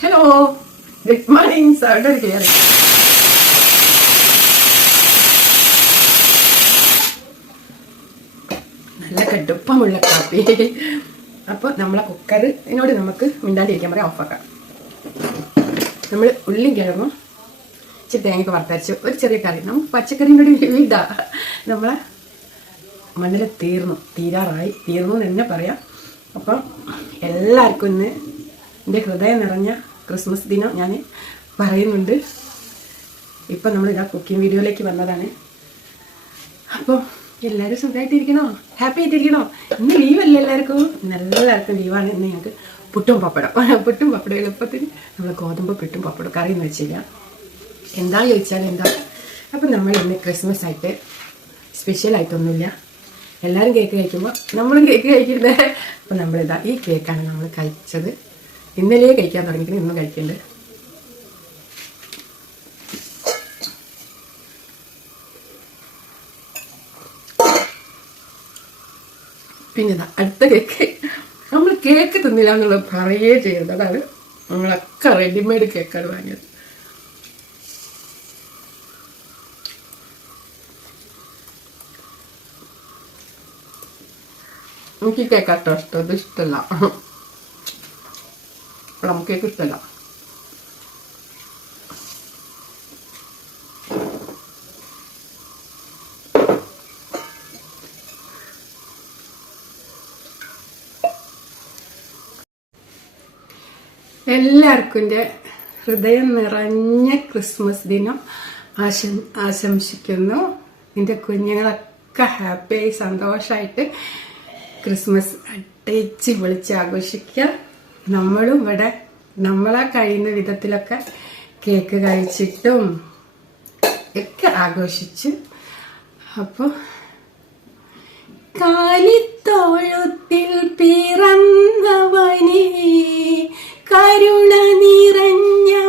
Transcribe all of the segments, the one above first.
Hello good morning sound clear നല്ല കടുപ്പമുള്ള കാപ്പി അപ്പോൾ നമ്മളെ കുക്കറിനോട് നമുക്ക് മിണ്ടാണ്ടിരിക്കാൻ പറയാം. ഓഫാക്കാം നമ്മൾ ഉള്ളി കിഴങ്ങും ഇച്ചിരി തേങ്ങയ്ക്ക് വറുത്തരച്ച് ഒരു ചെറിയ കറി. നമുക്ക് പച്ചക്കറിയും കൂടി വിവിധ നമ്മളെ മണ്ണിൽ തീർന്നു. തീരാറായി. തീർന്നു എന്ന് തന്നെ പറയാം. അപ്പം എല്ലാവർക്കും ഇന്ന് എന്റെ ഹൃദയം നിറഞ്ഞ ക്രിസ്മസ് ദിനം ഞാൻ പറയുന്നുണ്ട്. ഇപ്പം നമ്മൾ ഇതാ കുക്കിംഗ് വീഡിയോയിലേക്ക് വന്നതാണ്. അപ്പോൾ എല്ലാവരും സുഖമായിട്ടിരിക്കണോ? ഹാപ്പി ആയിട്ടിരിക്കണോ? ഇന്ന് ലീവല്ലേ എല്ലാവർക്കും? എല്ലാവർക്കും ലീവാണ് ഇന്ന് ഞങ്ങൾക്ക് പുട്ടും പപ്പടം. പുട്ടും പപ്പടം എളുപ്പത്തിന് നമ്മൾ ഗോതമ്പ് പുട്ടും പപ്പടം കറി എന്ന് വെച്ചില്ല. എന്താ ചോദിച്ചാൽ എന്താ? അപ്പം നമ്മൾ ഇന്ന് ക്രിസ്മസ് ആയിട്ട് സ്പെഷ്യൽ ആയിട്ടൊന്നുമില്ല. എല്ലാവരും കേക്ക് കഴിക്കുമ്പോൾ നമ്മളും കേക്ക് കഴിക്കുന്നത് അപ്പം നമ്മളിതാ ഈ കേക്കാണ് നമ്മൾ കഴിച്ചത്. ഇന്നലെ കഴിക്കാൻ തുടങ്ങിയിട്ട് ഇന്നും കഴിക്കുന്നുണ്ട് പിന്നെ അടുത്ത കേക്ക്. നമ്മൾ കേക്ക് തിന്നില്ല എന്നുള്ളത് പറയേ ചെയ്യരുത്. അതാണ് നമ്മളൊക്കെ റെഡിമെയ്ഡ് കേക്കാണ് വാങ്ങിയത്. എനിക്ക് കേക്കാട്ടോ ഇഷ്ടം ഇത് ഇഷ്ടമല്ല പ്ലം കേക്ക് ഇഷ്ടമല്ല എല്ലാവർക്കും ഹൃദയം നിറഞ്ഞ ക്രിസ്മസ് ദിനം ആശം ആശംസിക്കുന്നു. എന്റെ കുഞ്ഞുങ്ങളൊക്കെ ഹാപ്പിയായി സന്തോഷമായിട്ട് ക്രിസ്മസ് അടിച്ച് വിളിച്ച് ആഘോഷിക്കുക. നമ്മളും ഇവിടെ നമ്മളെ കഴിയുന്ന വിധത്തിലൊക്കെ കേക്ക് കഴിച്ചിട്ടും ഒക്കെ ആഘോഷിച്ചു. അപ്പോൾ കാലിത്തോഴുത്തിൽ പിറന്നവനെ കരുണ നിറഞ്ഞവനേ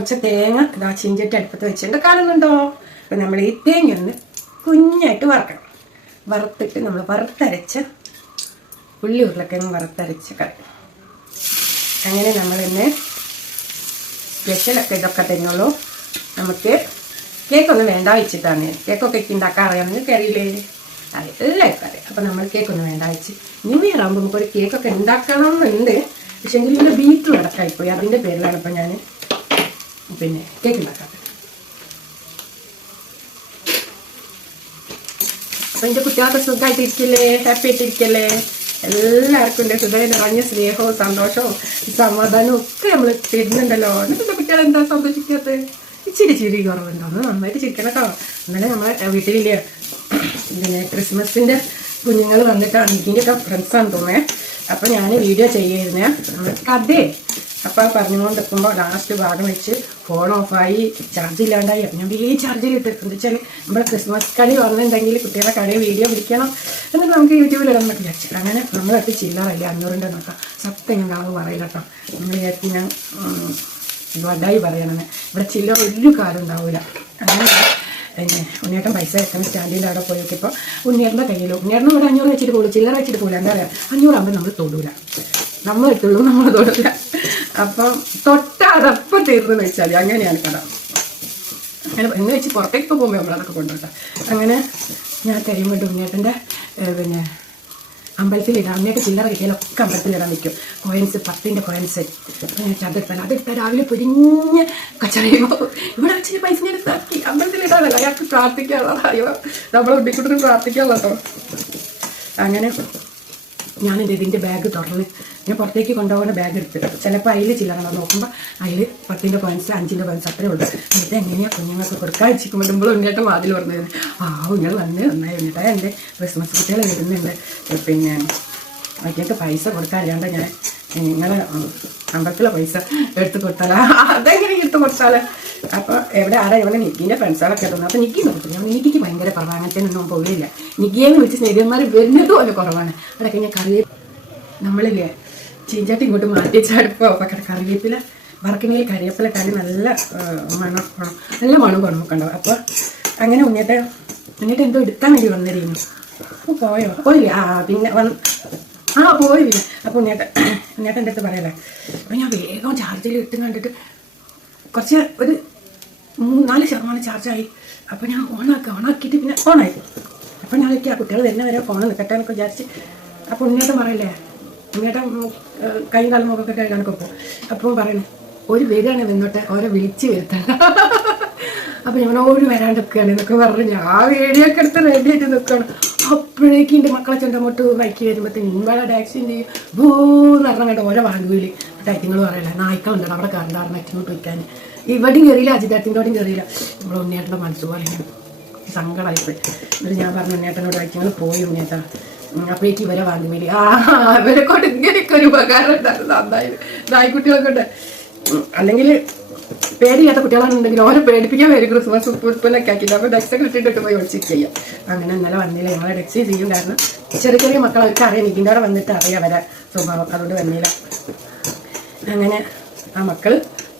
കുറച്ച് തേങ്ങ ഇതാ ചിഞ്ചിട്ട് അടുപ്പത്ത് വെച്ചിട്ടുണ്ട്. കാണുന്നുണ്ടോ? അപ്പൊ നമ്മൾ ഈ തേങ്ങ ഒന്ന് കുഞ്ഞായിട്ട് വറക്കണം. വറുത്തിട്ട് നമ്മൾ വറുത്തരച്ച ഉള്ളി ഉരുളക്കിഴങ്ങ് വറുത്തരച്ച് കറി. അങ്ങനെ നമ്മൾ ഇന്ന് സ്പെഷ്യലൊക്കെ ഇതൊക്കെ തന്നെയുള്ളൂ. നമുക്ക് കേക്കൊന്നും വേണ്ട വെച്ചിട്ടാണ്. കേക്കൊക്കെ ഉണ്ടാക്കാൻ അറിയാമെന്ന് കറിയില്ലേ? അതെ എല്ലാവർക്കും അറിയാം. അപ്പം നമ്മൾ കേക്കൊന്നും വേണ്ട വെച്ച് ന്യൂ ഇയർ ആകുമ്പോൾ നമുക്കൊരു കേക്കൊക്കെ ഉണ്ടാക്കണം എന്നുണ്ട് പക്ഷേ എങ്കിൽ ഇതിന്റെ ബീറ്റ് അടക്കായിപ്പോയി. അതിന്റെ പേരിലാണ് ഇപ്പം ഞാൻ പിന്നെ കേക്ക് ഉണ്ടാക്കാം. അപ്പം എന്റെ കുട്ടികളൊക്കെ സുഖമായിട്ടിരിക്കല്ലേ ഹാപ്പി ആയിട്ടിരിക്കല്ലേ? എല്ലാവർക്കും എന്റെ ഹൃദയം നിറഞ്ഞ സ്നേഹവും സന്തോഷവും സമാധാനവും ഒക്കെ നമ്മൾ തരുന്നുണ്ടല്ലോ. എന്നിട്ട് കുട്ടികൾ എന്താ സന്തോഷിക്കാത്തത് ഇച്ചിരി ചിരി കുറവുണ്ടോ? ഒന്ന് നന്നായിട്ട് ചിരിക്കണം കേട്ടോ. അങ്ങനെ നമ്മളെ വീട്ടിലില്ലേ? പിന്നെ ക്രിസ്മസിന്റെ കുഞ്ഞുങ്ങൾ വന്നിട്ടാണ്. ഇതിന്റെയൊക്കെ ഫ്രണ്ട്സാണ് തോന്നേ. അപ്പോൾ ഞാൻ വീഡിയോ ചെയ്യായിരുന്നേ കഥേ അപ്പോൾ പറഞ്ഞുകൊണ്ട് നിൽക്കുമ്പോൾ ലാസ്റ്റ് ഭാഗം വെച്ച് ഫോൺ ഓഫായി ചാർജ് ഇല്ലാണ്ടായി. അപ്പം ഞാൻ വേഗം ചാർജിലിട്ട് എന്താ വെച്ചാൽ നമ്മുടെ ക്രിസ്മസ് കളി വന്നിട്ടുണ്ടെങ്കിൽ കുട്ടികളെ കളി വീഡിയോ പിടിക്കണം എന്നിട്ട് നമുക്ക് യൂട്യൂബിൽ ഇടാൻ പറ്റില്ല ചേട്ടാ അങ്ങനെ നമ്മളൊക്കെ ചില്ലറല്ലേ അഞ്ഞൂറിന്റെ നോക്കാം. സത്യം ഞാൻ പറയില്ല കേട്ടോ. നമ്മൾ വിചാരിച്ച് ഞാൻ വടായി പറയണമെന്ന് ഇവിടെ ചില്ലറ ഒരു കാര്യം ഉണ്ടാവില്ല അങ്ങനെ പിന്നെ ഉണ്ണിയേട്ടൻ പൈസ വെക്കുന്ന സ്റ്റാൻഡിന്റെ അവിടെ പോയി നോക്കിയപ്പോൾ ഉണ്ണിയേട്ടന്റെ കയ്യിൽ ഉണ്ണിയേട്ടൻ ഇവിടെ അഞ്ഞൂറ് വെച്ചിട്ട് പോകുള്ളൂ ചില്ലറ വെച്ചിട്ട് പോകില്ല എന്താ പറയുക അഞ്ഞൂറാകുമ്പോൾ നമ്മൾ തൊടൂല. നമ്മൾ എത്തുള്ളൂ നമ്മൾ തൊടില്ല അപ്പം തൊട്ടടപ്പം തീർന്നു വെച്ചാൽ അങ്ങനെയാണ് കട അങ്ങനെ എന്ന് വെച്ച് പുറത്തേക്ക് പോകുമ്പോൾ നമ്മളതൊക്കെ കൊണ്ടുപോട്ടെ അങ്ങനെ ഞാൻ കഴിയുമ്പോൾ ഉണ്ണിയേട്ടന്റെ പിന്നെ അമ്പലത്തിലിടാം അമ്മയൊക്കെ ചില്ലറ കിട്ടിയാലൊക്കെ അമ്പലത്തിലിടാൻ നിൽക്കും കോയിൻസ് പത്തിന്റെ കോയിൻസ് ഞാൻ അതെടുത്താൽ രാവിലെ പൊരിഞ്ഞ് കച്ചറയോ. ഇവിടെ വെച്ച് പൈസ ഞാൻ എടുത്താക്കി അമ്പലത്തിലിടാനല്ല അയാൾക്ക് പ്രാർത്ഥിക്കാനുള്ളതായോ നമ്മൾ നമ്മളെ ഉണ്ണിക്കുട്ടിന് പ്രാർത്ഥിക്കാനുള്ളതോ. അങ്ങനെ ഞാനെന്റെ ഇതിന്റെ ബാഗ് തുറന്ന് ഞാൻ പുറത്തേക്ക് കൊണ്ടുപോകുന്ന ബാഗ് എടുത്ത് ചിലപ്പോൾ അതിൽ ചില്ലറ നോക്കുമ്പോൾ അതിൽ പത്തിന്റെ പോയിന്റ്സ് അഞ്ചിന്റെ പോയിന്റ്സ് അത്രേ ഉള്ളൂ. എന്നിട്ട് എങ്ങനെയാണ് കുഞ്ഞുങ്ങൾക്ക് കൊടുക്കാൻ വെച്ചിരിക്കുമ്പോൾ നമ്മൾ ഉണ്ണിയേട്ടൻ വാതിൽ പറഞ്ഞത് ആ നിങ്ങൾ വന്ന് നന്നായി എന്നിട്ട് എന്റെ ക്രിസ്മസ് കുട്ടികൾ വരുന്നുണ്ട്. പിന്നെ അതിലേക്ക് പൈസ കൊടുക്കാറില്ലാണ്ട് ഞാൻ നിങ്ങളെ അമ്പലത്തിലെ പൈസ എടുത്ത് കൊടുത്താലോ? അതെങ്ങനെ എടുത്ത് കൊടുത്താലോ? അപ്പോൾ എവിടെ ആരാ ഇവിടെ നിക്കിന്റെ ഫ്രണ്ട്സുകളൊക്കെ തോന്നുന്നു അപ്പോൾ നിക്കി നോക്കുന്നു ഞാൻ നിക്കിക്ക് ഭയങ്കര ഒന്നും പോയില്ല നിക്കിയെന്ന് വിളിച്ച് സ്നേഹിതന്മാർ വരുന്നത് പോലെ കുറവാണ്. അതൊക്കെ ഞാൻ കറിയ നമ്മളില്ലേ ചീഞ്ചാട്ടി ഇങ്ങോട്ട് മാറ്റി വെച്ചടുപ്പോ ഒക്കെ കറിവേപ്പില വറക്കണേ കറിവേപ്പില കറി നല്ല മണം നല്ല മണം ഗുണമൊക്കെ ഉണ്ടാവും. അപ്പോൾ അങ്ങനെ ഉണ്ണിയേട്ട ഉണ്ണിയേട്ട എന്തോ എടുക്കാൻ വേണ്ടി വന്നിരിക്കുന്നു. അപ്പോൾ പോയോ? പോയില്ല? ആ പിന്നെ വന്ന് ആ പോയി പിന്നെ. അപ്പോൾ ഉണ്ണിയേട്ട എന്റെ അടുത്ത് പറയല്ലേ അപ്പോൾ ഞാൻ വേഗം ചാർജിൽ ഇട്ട് കണ്ടിട്ട് കുറച്ച് ഒരു മൂന്ന് നാല് ശതമാനം ചാർജായി അപ്പോൾ ഞാൻ ഓണാക്കി ഓണാക്കിയിട്ട് പിന്നെ ഓണായി. അപ്പോൾ ഞാൻ ആ കുട്ടികൾ വരുന്ന വരെ ഫോൺ നിൽക്കട്ടെ എന്നൊക്കെ വിചാരിച്ച്. അപ്പോൾ ഉണ്ണിയേട്ടൻ പറയല്ലേ ഉണ്ണിയേട്ടൻ കൈ കാലും മുഖമൊക്കെ കഴുകാനൊക്കെ പോകും. അപ്പോൾ പറയണേ ഒരു വരികയാണ് നിന്നോട്ടെ ഓരെ വിളിച്ച് വരുത്തണം. അപ്പോൾ ഞാൻ ഓടി വരാണ്ടൊക്കെയാണ് എന്നൊക്കെ പറഞ്ഞു ഞാൻ വേടിയൊക്കെ എടുത്ത് റെഡി ആയിട്ട് നിൽക്കുകയാണ് അപ്പോഴേക്കും എന്റെ മക്കളെ ചെണ്ടമോട്ട് ബൈക്ക് വരുമ്പോഴത്തേക്കും ഇൻവാള ടാക്സിയും ചെയ്യും ഭൂന്ന് പറഞ്ഞിട്ട് ഓരോ വാങ്ങുവിളി ടൈറ്റിങ്ങൾ പറയല നായ്ക്കളുണ്ടല്ലോ അവിടെ കണ്ടാറ് അറ്റിങ്ങോട്ട് വയ്ക്കാൻ ഇവിടെയും കയറിയില്ല അജിതാത്തിന്റെയും കയറിയില്ല നമ്മൾ ഉണ്ണിയേട്ടന്റെ മനസ്സുപോലെ സങ്കടമായിപ്പോയി. എന്നിട്ട് ഞാൻ പറഞ്ഞു ഉണ്ണിയേട്ടനോട് അയക്കുന്നത് പോയി ഉണ്ണിയേട്ടാ. അപ്പോഴേക്ക് ഇവരെ വാങ്ങി വേണ്ടി ആ ഇവരെ കൊണ്ട് ഇങ്ങനെയൊക്കെ ഒരു ഉപകാരം ഉണ്ടായിരുന്നു. നന്നായി നായ്ക്കുട്ടികളെ കൊണ്ട്. അല്ലെങ്കിൽ പേടിയാത്ത കുട്ടികളാണെന്നുണ്ടെങ്കിൽ ഓരോ പേടിപ്പിക്കാൻ വരും ക്രിസ്മസ് ഉപ്പുപ്പൊക്കെ ആക്കിയിട്ട് അപ്പോൾ ഡെക്സൊക്കെ ഇട്ടിട്ട് പോയി ഒളിച്ച് ചെയ്യാം അങ്ങനെ ഇന്നലെ വന്നില്ല. ഞങ്ങളെ ഡെക്സ് ചെയ്യും കാരണം ചെറിയ ചെറിയ മക്കൾ അവർക്ക് അറിയാം. ഇതിന്റെ അവിടെ വന്നിട്ട് അറിയാം അവരെ സ്വഭാവം. അതുകൊണ്ട് വന്നില്ല. അങ്ങനെ ആ മക്കൾ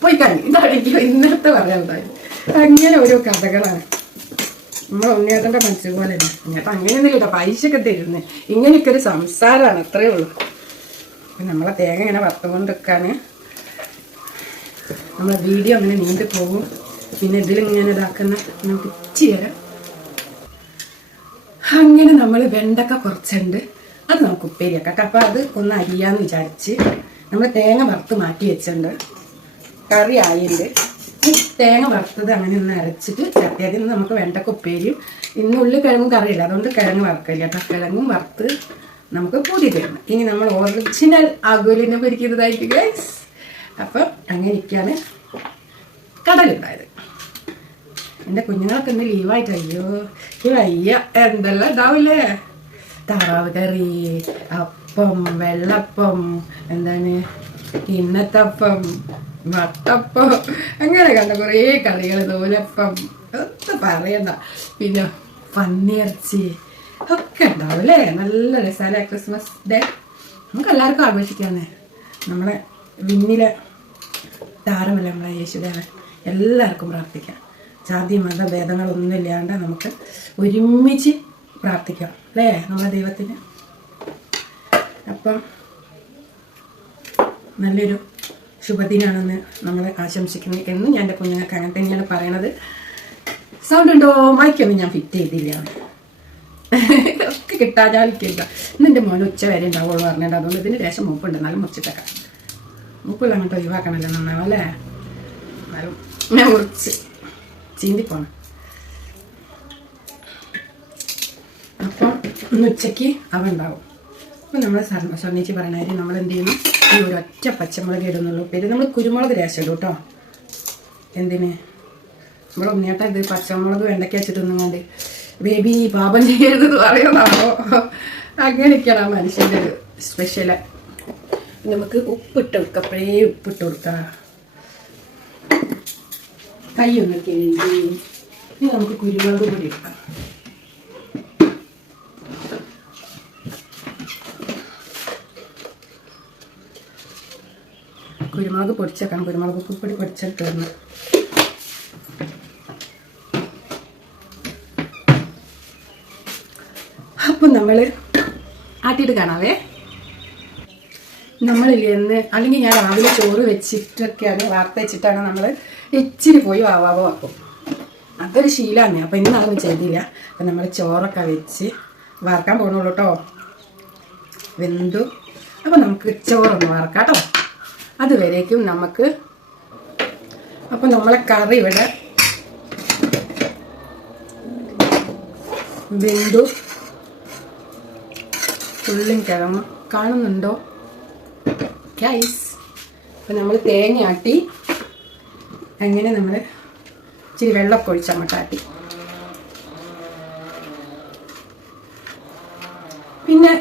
പോയി കഴിഞ്ഞു ഇതാണ് എനിക്ക് ഇന്നത്തെ പറയാനുണ്ടായത്. അങ്ങനെ ഓരോ കഥകളാണ്. നമ്മളെ ഉണ്ണിയേട്ടന്റെ മനസ്സിൽ പോലെ തന്നെ. ഉണ്ണിയേട്ടൻ അങ്ങനെയൊന്നും കേട്ടോ പൈസയൊക്കെ തരുന്നത് ഇങ്ങനെയൊക്കെ ഒരു സംസാരമാണ് അത്രേ ഉള്ളൂ. നമ്മളെ തേങ്ങ ഇങ്ങനെ വറുത്തുകൊണ്ടിരിക്കാൻ നമ്മളെ വീഡിയോ അങ്ങനെ നീണ്ടു പോകും. പിന്നെ ഇതിലിങ്ങനെ ഇതാക്കുന്ന നമുക്ക് ഇച്ചിരി തരാം. അങ്ങനെ നമ്മൾ വെണ്ടക്ക കുറച്ചുണ്ട്. അത് നമുക്ക് ഉപ്പേരിയാക്കാം. അപ്പം അത് ഒന്ന് അരിയാന്ന് വിചാരിച്ച് നമ്മൾ തേങ്ങ വറുത്ത് മാറ്റി വെച്ചിട്ടുണ്ട്. കറി ആയിണ്ട് ഈ തേങ്ങ വറുത്തത് അങ്ങനെ ഒന്ന് അരച്ചിട്ട് ചട്ടിയാക്കി നമുക്ക് വെണ്ടക്ക ഉപ്പേരിയും ഇന്ന് ഉള്ളി കിഴങ്ങും കറിയില്ല. അതുകൊണ്ട് കിഴങ്ങ് വറുക്കില്ല അപ്പം കിഴങ്ങും വറുത്ത് നമുക്ക് പൂതി തരണം ഇനി നമ്മൾ ഒറിജിനൽ അകുലിനെ പൊരിക്കുന്നതായിരിക്കും ഗൈസ് അപ്പം അങ്ങനെ ഇരിക്കാണ് കടലുണ്ടായത്. എന്റെ കുഞ്ഞുങ്ങളൊക്കെ ഇന്ന് ലീവായിട്ട് അയ്യോ വയ്യ. എന്തെല്ലാം ഉണ്ടാവില്ലേ താറാവ് കറി അപ്പം വെള്ളപ്പം എന്താണ് ഇന്നത്തപ്പം വട്ടപ്പം അങ്ങനെ കണ്ട കുറേ കളികൾ നൂലപ്പം ഒന്നും പറയണ്ട. പിന്നെ പന്നിയിറച്ചി ഒക്കെ ഉണ്ടാവും അല്ലേ? നല്ല രസമല്ലേ ക്രിസ്മസ് ഡേ നമുക്ക് എല്ലാവർക്കും ആഘോഷിക്കാന്നേ നമ്മളെ വിന്നിലെ താരമല്ല നമ്മളെ യേശുദേവൻ? എല്ലാവർക്കും പ്രാർത്ഥിക്കാം. ജാതി മത ഭേദങ്ങളൊന്നും ഇല്ലാണ്ട് നമുക്ക് ഒരുമിച്ച് പ്രാർത്ഥിക്കാം അല്ലേ? നമ്മളെ ദൈവത്തിന്. അപ്പം നല്ലൊരു ശുഭദിനാണെന്ന് നമ്മൾ ആശംസിക്കുന്നു എന്ന് ഞാൻ എന്റെ കുഞ്ഞുങ്ങൾക്ക് അങ്ങനെ തന്നെയാണ് പറയണത്. സൗണ്ട് ഉണ്ടോ മൈക്കൊന്നും ഞാൻ ഫിറ്റ് ചെയ്തില്ല. ഒക്കെ കിട്ടാതിരിക്കില്ല ഇന്ന് എന്റെ മോൻ ഉച്ച വരെ ഉണ്ടാവുള്ളൂ പറഞ്ഞിട്ട് അതുകൊണ്ട് ഇതിന് ശേഷം മൂപ്പുണ്ട്. എന്നാലും മുറിച്ചിട്ടൊക്കെ. മൂപ്പുള്ള അങ്ങോട്ട് ഒഴിവാക്കണമല്ലോ നന്നാവും അല്ലേ? എന്നാലും ഞാൻ മുറിച്ച് ചീന്തിപ്പോണം. അപ്പം ഇന്ന് ഉച്ചയ്ക്ക് അവ ഉണ്ടാവും. അപ്പം നമ്മൾ സ്വർണിച്ച് പറയണ കാര്യം നമ്മൾ എന്ത് ചെയ്യുന്നു ഈ ഒരൊറ്റ പച്ചമുളക് ഇടുന്നുള്ളൂ. പിന്നെ നമ്മൾ കുരുമുളക് രേശം ഇടും കേട്ടോ എന്തിന്? നമ്മൾ ഉണ്ണിയേട്ട ഇത് പച്ചമുളക് വെണ്ടയ്ക്ക വെച്ചിട്ടൊന്നും കണ്ട് ബേബി പാപം ചെയ്യരുത് പറയുന്നതാണോ? അങ്ങനെയൊക്കെയാണ് ആ മനുഷ്യന്റെ ഒരു സ്പെഷ്യൽ നമുക്ക് ഉപ്പിട്ട് കൊടുക്കാം. അപ്പോഴേ ഉപ്പിട്ട് കൊടുക്കാം. കൈ ഒന്ന് കഴുകി ഇനി നമുക്ക് കുരുമുളക് പൊടി ഇടാം. കുരുമുളക് പൊടിച്ചേക്കണം. കുരുമുളക് പൊടി പൊടിച്ചെടുത്തിരുന്നു അപ്പം നമ്മൾ ആട്ടിയിട്ട് കാണാവേ. നമ്മളില്ലെന്ന് അല്ലെങ്കിൽ ഞാൻ രാവിലെ ചോറ് വെച്ചിട്ടൊക്കെയാണ് വാർത്ത വെച്ചിട്ടാണ് നമ്മൾ ഇച്ചിരി പോയി വാവാവോ അപ്പം അതൊരു ശീലമാണ് അപ്പം ഇന്ന് അതൊന്നും ചെയ്തില്ല. അപ്പം നമ്മൾ ചോറൊക്കെ വെച്ച് വാർക്കാൻ പോകണുള്ളൂ കേട്ടോ വെന്തു. അപ്പം നമുക്ക് ചോറൊന്ന് വാർക്കാം കേട്ടോ അതുവരേക്കും നമുക്ക് അപ്പം നമ്മളെ കറി ഇവിടെ വെന്തു. ഉള്ളും കിഴങ്ങ്. കാണുന്നുണ്ടോ? ഗൈസ് അപ്പം നമ്മൾ തേങ്ങ ആട്ടി അങ്ങനെ നമ്മൾ ഇച്ചിരി വെള്ളമൊക്കെ ഒഴിച്ച് അങ്ങോട്ട് ആട്ടി പിന്നെ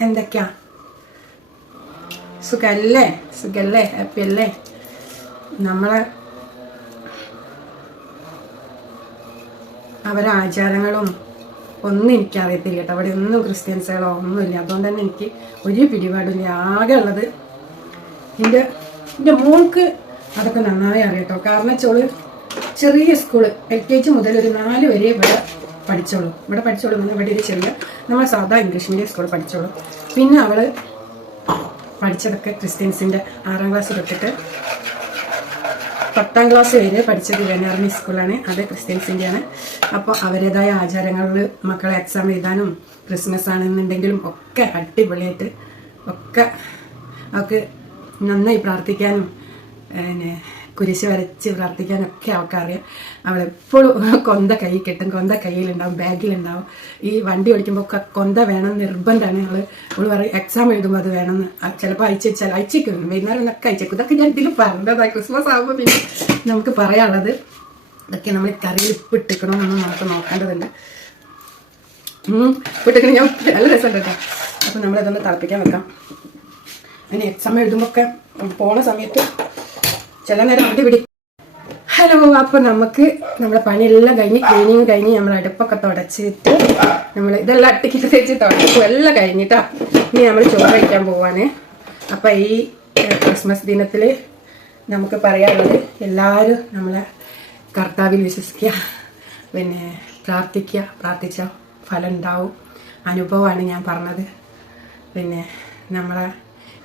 എന്തൊക്കെയാ സുഖല്ലേ? സുഖല്ലേ? ഹാപ്പി അല്ലേ? നമ്മളെ അവരെ ആചാരങ്ങളും ഒന്നും എനിക്കറിയത്തില്ല കേട്ടോ. അവിടെ ഒന്നും ക്രിസ്ത്യൻസുകളോ ഒന്നുമില്ല. അതുകൊണ്ട് തന്നെ എനിക്ക് ഒരു പിടിപാടില്ല. ആകെ ഉള്ളത് എന്റെ എന്റെ മോൾക്ക് അതൊക്കെ നന്നായി അറിയട്ടോ കാരണം വെച്ചോൾ ചെറിയ സ്കൂൾ എൽ കെ ജി മുതൽ ഒരു നാല് വരെ ഇവിടെ പഠിച്ചോളൂ. ഇവിടെ പഠിച്ചോളൂ. ഇവിടെ ഒരു ചെറിയ നമ്മൾ സാധാ ഇംഗ്ലീഷ് മീഡിയം സ്കൂളിൽ പഠിച്ചോളൂ. പിന്നെ അവൾ പഠിച്ചതൊക്കെ ക്രിസ്ത്യൻസിന്റെ ആറാം ക്ലാസ് തൊട്ടിട്ട് പത്താം ക്ലാസ് വരെ പഠിച്ചത് വെനാർമി സ്കൂളാണ് അത് ക്രിസ്ത്യൻസിന്റെയാണ്. അപ്പോൾ അവരുടേതായ ആചാരങ്ങളിൽ മക്കളെ എക്സാം എഴുതാനും ക്രിസ്മസ് ആണെന്നുണ്ടെങ്കിലും ഒക്കെ അടിപൊളിയായിട്ട് ഒക്കെ അവർക്ക് നന്നായി പ്രാർത്ഥിക്കാനും പിന്നെ കുരിശ് വരച്ച് പ്രാർത്ഥിക്കാനൊക്കെ അവൾക്കറിയാം അവളെപ്പോഴും കൊന്ത കൈ കിട്ടും. കൊന്ത കയ്യിലുണ്ടാവും ബാഗിലുണ്ടാവും. ഈ വണ്ടി ഓടിക്കുമ്പോൾ ഒക്കെ കൊന്ത വേണം നിർബന്ധമാണ്. അവൾ അവൾ പറയും എക്സാം എഴുതുമ്പോൾ അത് വേണമെന്ന്. ചിലപ്പോൾ അയച്ചു വെച്ചാൽ അയച്ചേക്കും വൈകുന്നേരം എന്നൊക്കെ അയച്ചേക്കും ഇതൊക്കെ ഞാൻ ഇതിൽ പറഞ്ഞതാണ് ക്രിസ്മസ് ആകുമ്പോൾ പിന്നെ നമുക്ക് പറയാനുള്ളത് ഇതൊക്കെ നമ്മൾ കറിയിൽ ഉപ്പിട്ടിക്കണമെന്ന് നമുക്ക് നോക്കേണ്ടതുണ്ട്. ഉപ്പിട്ടിക്കണം ഞാൻ നല്ല രസമുണ്ട് കേട്ടോ. അപ്പം നമ്മളതൊന്ന് തിളപ്പിക്കാൻ വെക്കാം. ഇനി എക്സാം എഴുതുമ്പോൾ പോണ സമയത്ത് ചില നേരം അടി പിടി ഹലോ അപ്പൊ നമുക്ക് നമ്മളെ പണിയെല്ലാം കഴിഞ്ഞ് ക്ലീനിങ് കഴിഞ്ഞ് നമ്മൾ അടുപ്പൊക്കെ തുടച്ചിട്ട് നമ്മൾ ഇതെല്ലാം അട്ടിക്കിട്ട് തേച്ച് തുടക്കും. എല്ലാം കഴിഞ്ഞിട്ടാ ഇനി നമ്മൾ ചോറ് കഴിക്കാൻ പോവാണ് അപ്പൊ ഈ ക്രിസ്മസ് ദിനത്തിൽ നമുക്ക് പറയാനുള്ളത് എല്ലാവരും നമ്മളെ കർത്താവിൽ വിശ്വസിക്കുക. പിന്നെ പ്രാർത്ഥിക്കുക. പ്രാർത്ഥിച്ച ഫലം ഉണ്ടാവും. അനുഭവമാണ് ഞാൻ പറഞ്ഞത്. പിന്നെ നമ്മളെ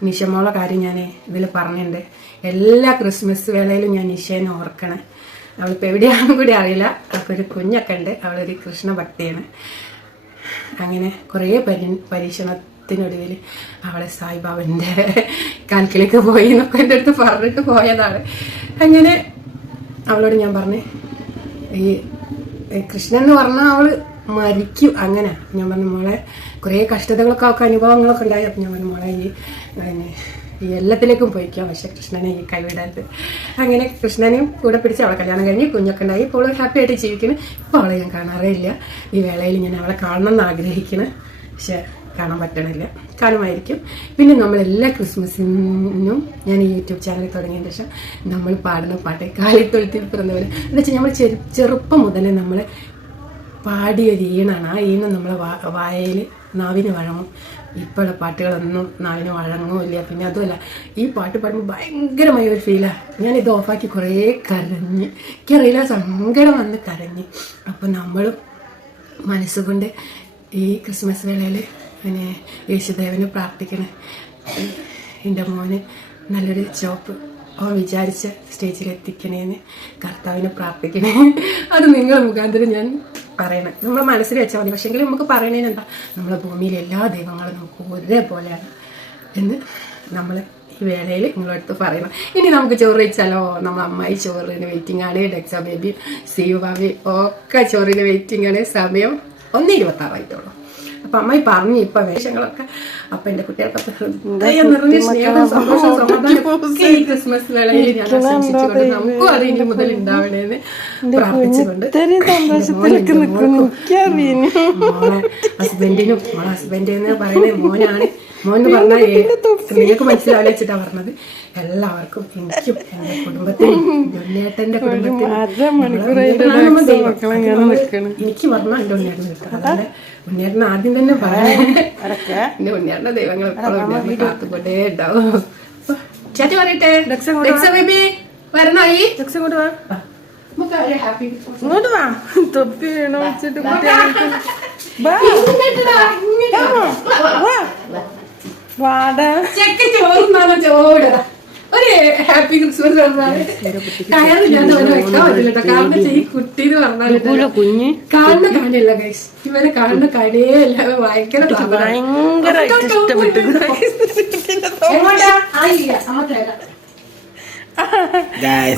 നിഷമോളെ കാര്യം ഞാൻ ഇതിൽ പറഞ്ഞിട്ടുണ്ട് എല്ലാ ക്രിസ്മസ് വേളയിലും ഞാൻ നിഷേനെ ഓർക്കണേ. അവളിപ്പോൾ എവിടെയാണെന്ന് കൂടി അറിയില്ല. അവൾക്കൊരു കുഞ്ഞൊക്കെ ഉണ്ട് അവളൊരു കൃഷ്ണഭക്തിയാണ് അങ്ങനെ കുറേ പരി പരീക്ഷണത്തിനൊടുവിൽ അവളെ സായിബാബന്റെ കാൽക്കിലേക്ക് പോയി എന്നൊക്കെ എന്റെ അടുത്ത് പറഞ്ഞിട്ട് പോയതാണ്. അങ്ങനെ അവളോട് ഞാൻ പറഞ്ഞു ഈ കൃഷ്ണൻ എന്ന് പറഞ്ഞാൽ അവൾ മരിക്കും. അങ്ങനെ ഞാൻ പറഞ്ഞു മോളെ കുറേ കഷ്ടതകളൊക്കെ അവൾക്ക് അനുഭവങ്ങളൊക്കെ ഉണ്ടായി. അപ്പം ഞാൻ പറഞ്ഞു മോളെ ഈ പിന്നെ എല്ലാത്തിലേക്കും പോയിക്കാം. പക്ഷെ കൃഷ്ണനെ ഈ കൈവിടരുത് അങ്ങനെ കൃഷ്ണനെയും കൂടെ പിടിച്ച് അവളെ കല്യാണം കഴിഞ്ഞ് കുഞ്ഞൊക്കെ ഉണ്ടായി. ഇപ്പോൾ അവൾ ഹാപ്പി ആയിട്ട് ജീവിക്കുന്നു. ഇപ്പോൾ അവളെ ഞാൻ കാണാറേ ഇല്ല ഈ വേളയിൽ ഞാൻ അവളെ കാണണം എന്ന് ആഗ്രഹിക്കുന്നു. പക്ഷെ കാണാൻ പറ്റണില്ല. കാണുമായിരിക്കും. പിന്നെ നമ്മൾ എല്ലാ ക്രിസ്മസിനും ഞാൻ ഈ യൂട്യൂബ് ചാനൽ തുടങ്ങിയ ശേഷം നമ്മൾ പാടുന്ന പാട്ട് കാലിത്തൊഴുത്തിൽ പിറന്നവർ എന്ന് വെച്ചാൽ നമ്മൾ ചെറു ചെറുപ്പം മുതലേ നമ്മൾ പാടിയ ഒരു ഈണാണ് ആ ഈണം നമ്മളെ വായയിൽ നാവിന് വഴങ്ങും. ഇപ്പോഴുള്ള പാട്ടുകളൊന്നും നാളിന് വഴങ്ങുമില്ല പിന്നെ അതുമല്ല ഈ പാട്ട് പാടുമ്പോൾ ഭയങ്കരമായ ഒരു ഫീലാണ് ഞാനിത് ഓഫാക്കി കുറേ കരഞ്ഞ് എനിക്കറിയില്ല സങ്കടം വന്ന് കരഞ്ഞ്. അപ്പോൾ നമ്മളും മനസ്സുകൊണ്ട് ഈ ക്രിസ്മസ് വേളയിൽ പിന്നെ യേശുദേവന് പ്രാർത്ഥിക്കണം. എന്റെ മോന് നല്ലൊരു ചോപ്പ് അവൻ വിചാരിച്ച സ്റ്റേജിൽ എത്തിക്കണേന്ന് കർത്താവിനെ പ്രാർത്ഥിക്കണേ. അത് നിങ്ങൾ മുഖാന്തരം ഞാൻ പറയണം. നമ്മൾ മനസ്സിൽ വെച്ചാൽ മതി. പക്ഷെങ്കിൽ നമുക്ക് പറയണേന് എന്താ? നമ്മളെ ഭൂമിയിലെ എല്ലാ ദൈവങ്ങളും നമുക്ക് ഒരേപോലെയാണ് എന്ന് നമ്മൾ ഈ വേളയിൽ നിങ്ങളടുത്ത് പറയണം. ഇനി നമുക്ക് ചോറ് വെച്ചാലോ? നമ്മൾ അമ്മായി ചോറിന് വെയിറ്റിംഗ് ആണ്. ഡെക്സ ബേബി സീവ് ബാബി ഒക്കെ ചോറിന് വെയിറ്റിംഗ് ആണ്. സമയം ഒന്ന് ഇരുപത്താറായിട്ടുള്ളൂ അപ്പം ഇപ്പൊ അമ്മ പറഞ്ഞു ഇപ്പൊ വേഷങ്ങളൊക്കെ അപ്പൊ എന്റെ കുട്ടികൾക്കൊക്കെ ഹൃദയം നിറഞ്ഞ സ്നേഹം സന്തോഷം സമാധാനം ഒക്കെ ഈ ക്രിസ്മസ് വേളയിൽ ഞാൻ ആശംസിച്ചുകൊണ്ട് നമുക്കും അത് ഇനി മുതൽ ഉണ്ടാവണേന്ന് പ്രാർത്ഥിച്ചുകൊണ്ട് ഇത്രയും സന്തോഷത്തിലൊക്കെ നിൽക്കുന്നു. എനിക്കറിയുന്നു മോളെ ഹസ്ബൻഡിനും ഹസ്ബൻഡിന് ഹസ്ബൻഡ് പറയുന്നത് മോനാണ്. മോൻ എന്ന് പറഞ്ഞാൽ നിങ്ങൾക്ക് മനസ്സിലാവില്ല വെച്ചിട്ടാ പറഞ്ഞത്? എല്ലാവർക്കും എനിക്കും എന്റെ കുടുംബത്തിനും ജൊന്നേട്ടന്റെ കുടുംബത്തിനും. എനിക്ക് പറഞ്ഞാൽ എന്റെ ഉണ്ണിയേട്ടൻ കിട്ടും അതുകൊണ്ട് ഉണ്ണിയേട്ടൻ ആദ്യം തന്നെ പറയാം. എന്റെ ഉണ്ണിയേട്ടന്റെ ദൈവങ്ങൾ എപ്പോഴും കാത്തുകൊണ്ടേ ഉണ്ടാവും. ചേച്ചി പറയട്ടെ? ബേബി വരണായി? ഇങ്ങോട്ട് വാ. ഹാപ്പി ക്രിസ്മസ് ഇങ്ങോട്ട് വാ. തൊപ്പി വീണ വെച്ചിട്ട് കുട്ടികൾക്ക് ചെക്ക ചോറുന്നാണോ? ഒരു ഹാപ്പി ക്രിസ്മസ് കുഞ്ഞ്. കാണുന്ന ഗൈസ് കാണുന്ന കണിയേ അല്ല ഭയങ്കര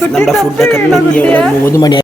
നമ്മുടെ ഫുഡൊക്കെ മൂന്ന് മണി